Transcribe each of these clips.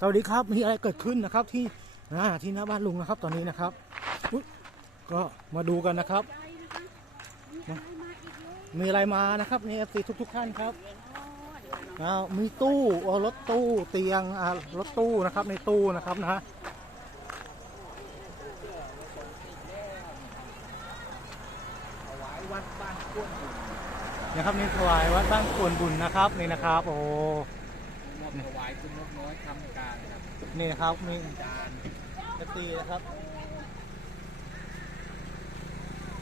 สวัสดีครับมีอะไรเกิดขึ้นนะครับที่อ่าที่หน้าบ้านลุงนะครับตอนนี้นะครับก็มาดูกันนะครับ มีอะไรมานะครับนี่สีทุกทุก ๆ ท่านครับอ่ามีตู้รถตู้เตียงรถตู้นะครับในตู้นะครับนะฮะนะครับนี่ถวายวัดบ้านควรบุญนะครับนี่นะครับ โอ้ อบถวายคุณนกน้อยทำการครับนี่นะครับมีจานกตีนะครับ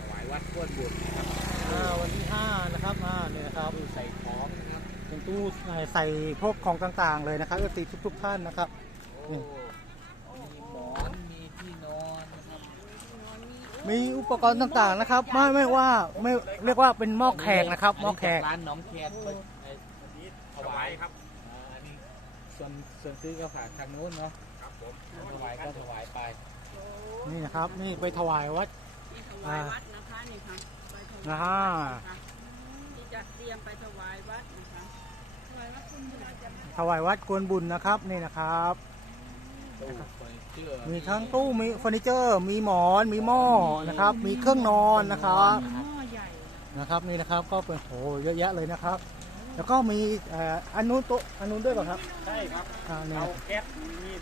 ถวายวัดก้วนบุตรครับอ่าวันที่ห้านะครับอ่านี่นะครับใส่ของนะครับเป็นตู้ใส่พวกของต่างๆ เลยนะครับกตีทุกๆท่านนะครับโอ้มีหมอนมีที่นอนนะครับมีอุปกรณ์ต่างๆนะครับ ไม่ไม่ว่าไม่เรียกว่าเป็นหม้อแขกนะครับหม้อแขก ร้านหน้องแขกเปิดไอ้ถวายครับอ่าอันนี้ ส่วนส่วนซื้อก็ฝากทางนู้นเนาะครับผมถวายก็ถวายไป นี่นะครับ นี่ไปถวายวัดที่ถวายวัดนะคะนี่ค่ะไปถวายนะวัดฮะนะคะที่จะเตรียมไปถวายวัดนะคะถวายวัดคุณเราจะถวายวัดกวนบุญนะครับนี่นะครับ ตู้เฟอร์นิเจอร์มีทั้งตู้มีเฟอร์นิเจอร์ มีหมอนมีหม้อนะครับ มีเครื่องนอนนะครับหม้อใหญ่นะครับ นี่นะครับก็เป็นโหเยอะแยะเลยนะครับ แล้วก็มีเอ่ออันนู้นโต๊ะอันนู้นด้วยเปล่ะครับใช่ครับอ่านี่เอาแก๊สมี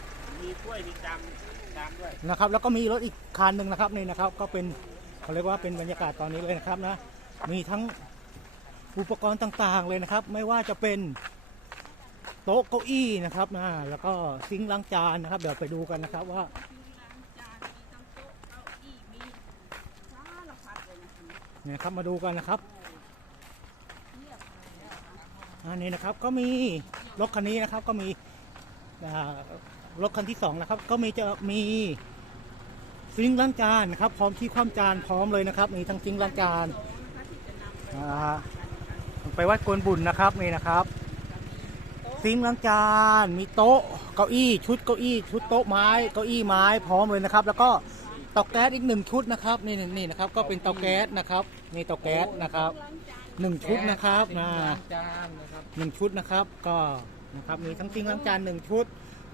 มีถ้วยมีจานจานด้วย นะครับ แล้วก็มีรถอีกคันหนึ่งนะครับนี่นะครับ ก็เป็นเขาเรียกว่าเป็นบรรยากาศตอนนี้เลยนะครับนะมีทั้งอุปกรณ์ต่างๆเลยนะครับ ไม่ว่าจะเป็นโต๊ะเก้าอี้นะครับนะแล้วก็ซิงค์ล้างจานนะครับ เดี๋ยวไปดูกันนะครับว่าจานมีทั้งโต๊ะเก้าอี้มีสารพัดเลยนะคะเนี่ยครับมาดูกันนะครับ เทียบเลยนะคะ อันนี้นะครับก็มีรถคันนี้นะครับก็มีรถคันที่สองนะครับ ก็มีจะมีซิงค์ล้างจานนะครับ พร้อมที่คว่ำจานพร้อมเลยนะครับ มีทั้งซิงค์ล้างจานไปวัดกวนบุญนะครับนี่นะครับซิงค์ล้างจานมีโต๊ะเก้าอี้ชุดเก้าอี้ชุดโต๊ะไม้เก้าอี้ไม้พร้อมเลยนะครับ แล้วก็เตาแก๊สอีกหนึ่งชุดนะครับนี่นี่นะครับ ก็เป็นเตาแก๊สนะครับนี่เตาแก๊สนะครับ หนึ่งชุดนะครับนะล้างจานนะครับหนึ่งชุดนะครับ ก็นะครับมีทั้งซิงค์ล้างจานหนึ่งชุด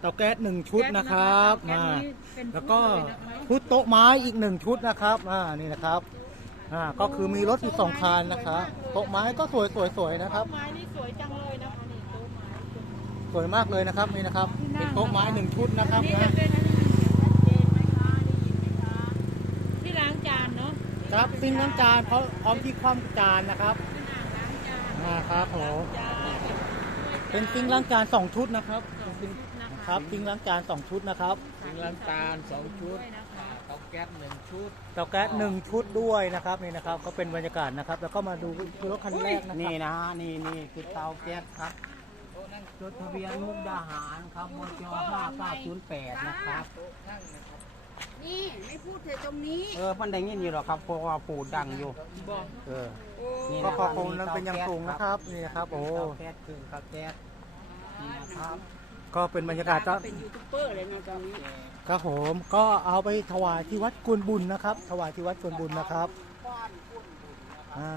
เตาแก๊สหนึ่งชุดนะครับอ่าแล้วก็ชุดโต๊ะไม้อีกหนึ่งชุดนะครับอ่านี่นะครับอ่าก็คือมีรถอยู่สองคันนะครับโต๊ะไม้ก็สวยสวยสวยนะครับ ไม้นี่สวยจังเลยนะคะนี่โต๊ะไม้สวยมากเลยนะครับนี่นะครับเป็นโต๊ะไม้หนึ่งชุดนะครับนี่นะจะเป็นอะไรชัดเจนไหมคะได้ยินไหมคะที่ล้างจานเนาะครับซิงค์ล้างจานพร้อมพร้อมที่คว่ำจานนะครับ อ่าครับผมจานเป็นซิงค์ล้างจานสองชุดนะครับสองชุดนะคะครับซิงค์ล้างจานสองชุดนะครับถึงล้างจานสองชุดด้วยนะคะเตาแก๊สหนึ่งชุดเตาแก๊สหนึ่งชุดด้วยนะครับนี่นะครับก็เป็นบรรยากาศนะครับ แล้วก็มาดูรถคันแรกนะคนี่รับนะนี่นี่คือเตาแก๊สครับจดทะเบียนมุกดาหารครับบจ5908 นะครับนี่ไม่ พูดเธอตรงนี้เออมันได้ยินอยู่หรอกครับเพราะว่าปูดดังอยู่บอกเออ โอ้นี่ก็นะขอบคุณนั้นเป็นอย่างสูงนะครับนี่นะครับ โอ้เตาแก๊สคือเตาแก๊สนี่นะครับก็เป็นบรรยากาศก็เป็นยูทูบเบอร์เลยนะตอนนี้ครับผมก็เอาไปถวายที่วัดกุลบุญนะครับ ถวายที่วัดกุลบุญนะครับอ่า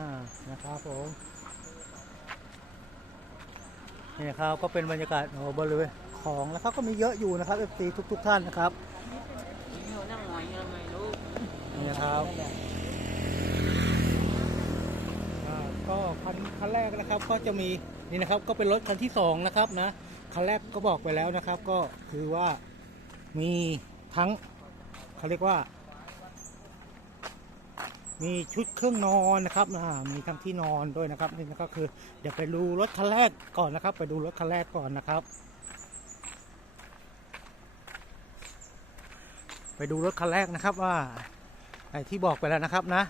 นะครับผมนี่นะครับก็เป็นบรรยากาศโอ้บริเวณของแล้วก็มีเยอะอยู่นะครับเอฟซีทุก ๆ ท่านนะครับ นั่งหน่อยยังไงลูก นี่นะครับอ่าก็ คันแรกนะครับก็จะมีนี่นะครับก็เป็นรถคันที่สองนะครับนะคันแรกก็บอกไปแล้วนะครับ ก็คือว่ามีทั้งเขาเรียกว่า มีชุดเครื่องนอนนะครับมีทั้งที่นอนด้วยนะครับนี่นะก็คือเดี๋ยวไปดูรถคันแรกก่อนนะครับ ไปดูรถคันแรกก่อนนะครับ ไปดูรถคันแรกนะครับว่าไอ้ที่บอกไปแล้วนะครับนะ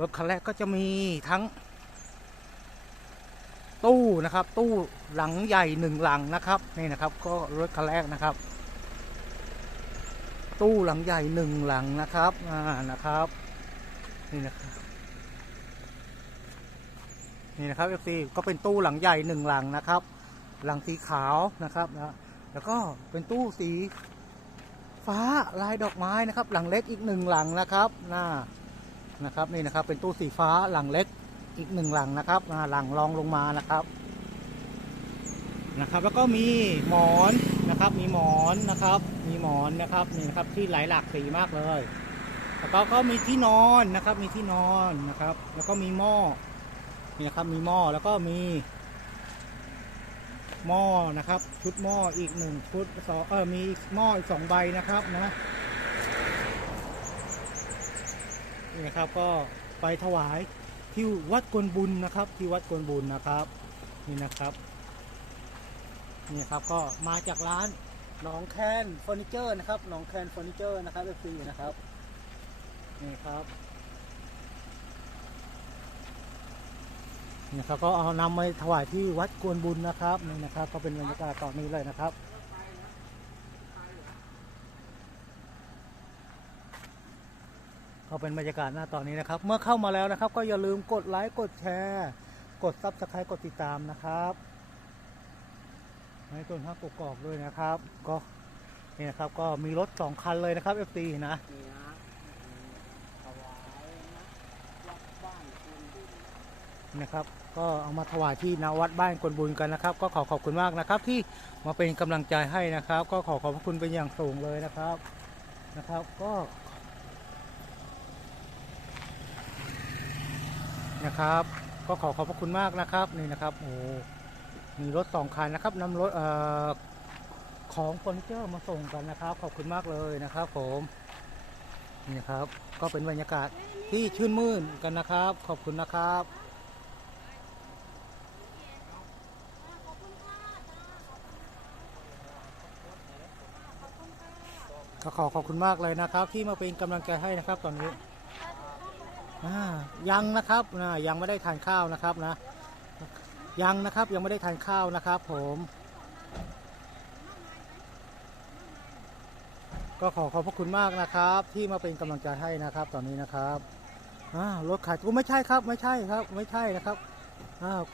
รถคันแรกก็จะมีทั้ง ตู้นะครับ ตู้หลังใหญ่หนึ่งหลังนะครับนี่นะครับ ก็รถคันแรกนะครับ ตู้หลังใหญ่หนึ่งหลังนะครับอ่านะครับนี่นะครับนี่นะครับเอฟซีก็เป็นตู้หลังใหญ่หนึ่งหลังนะครับ หลังสีขาวนะครับนะแล้วก็เป็นตู้สีฟ้าลายดอกไม้นะครับ หลังเล็กอีกหนึ่งหลังนะครับน่านะครับนี่นะครับ เป็นตู้สีฟ้าหลังเล็ก อีกหนึ่งหลังนะครับหลังรองลงมานะครับนะครับ แล้วก็มีหมอนนะครับ มีหมอนนะครับ มีหมอนนะครับนี่นะครับที่หลายหลากสีมากเลยแล้วก็ก็มีที่นอนนะครับ มีที่นอนนะครับ แล้วก็มีหม้อนี่นะครับมีหม้อแล้วก็มีหม้อนะครับ ชุดหม้ออีกหนึ่งชุดสองเออมีหม้ออีกสองใบนะครับนะนี่นะครับก็ไปถวาย ที่วัดกวนบุญนะครับ ที่วัดกวนบุญนะครับนี่นะครับนี่ครับก็มาจากร้านหนองแคนเฟอร์นิเจอร์นะครับหนองแคนเฟอร์นิเจอร์นะครับเอฟซีนะครับนี่ครับนี่ครับก็เอานำมาถวายที่วัดกวนบุญนะครับนี่นะครับ ก็เป็นบรรยากาศตอนนี้เลยนะครับ ก็เป็นบรรยากาศหน้าตอนนี้นะครับ เมื่อเข้ามาแล้วนะครับ ก็อย่าลืมกดไลค์กดแชร์ กดซับสไครต์กดติดตามนะครับให้ต้นฮักกกอกด้วยนะครับ ก็นี่นะครับก็มีรถสองคันเลยนะครับ FT นะนี่นะนะครับ ก็เอามาถวายที่นาวัดบ้านกวนบุญกันนะครับ ก็ขอขอบคุณมากนะครับ ที่มาเป็นกำลังใจให้นะครับ ก็ขอขอบคุณเป็นอย่างสูงเลยนะครับนะครับ ก็ นะครับ ก็ขอขอบพระคุณมากนะครับนี่นะครับโอ้มีรถสองคันนะครับนำรถเอ่อของเฟอร์นิเจอร์มาส่งกันนะครับ ขอบคุณมากเลยนะครับผมนี่นะครับก็เป็นบรรยากาศที่ชื่นมื่นกันนะครับ ขอบคุณนะครับก็ขอขอบคุณมากเลยนะครับ ที่มาเป็นกำลังใจให้นะครับตอนนี้ ยังนะครับนะยังไม่ได้ทานข้าวนะครับนะ ยังนะครับยังไม่ได้ทานข้าวนะครับ ผม ก็ขอขอบพระคุณมากนะครับ ที่มาเป็นกำลังใจให้นะครับ ตอนนี้นะครับรถขายตู้ไม่ใช่ครับ ไม่ใช่ครับ ไม่ใช่นะครับ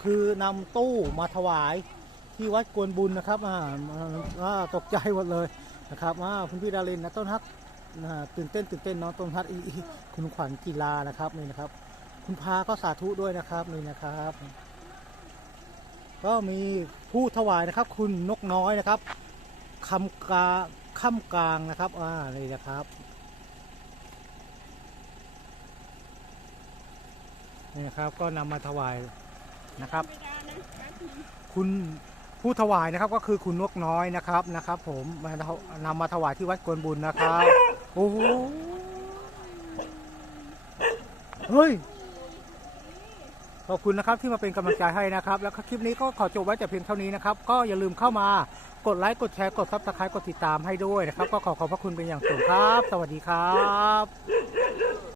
คือนำตู้มาถวายที่วัดกวนบุญนะครับตกใจหมดเลยนะครับคุณพี่ดารินนะต้นฮัก ตื่นเต้นตื่นเต้นเน้องต้นฮักอีคุณขวัญกีฬานะครับนี่นะครับ คุณพาก็สาธุด้วยนะครับนี่นะครับ ก็มีผู้ถวายนะครับ คุณนกน้อยนะครับคำกาคำกลางนะครับอ่านี่นะครับนี่นะครับก็นำมาถวายนะครับ คุณผู้ถวายนะครับก็คือคุณนกน้อยนะครับนะครับ ผมมานำมาถวายที่วัดกวนบุญนะครับ โอ้โหเฮ้ย ขอบคุณนะครับที่มาเป็นกำลังใจให้นะครับ แล้วคลิปนี้ก็ขอจบไว้แต่เพียงเท่านี้นะครับ ก็อย่าลืมเข้ามากดไลค์ กดแชร์ กดซับสไครต์กดติดตามให้ด้วยนะครับ ก็ขอขอบพระคุณเป็นอย่างสูงครับ สวัสดีครับ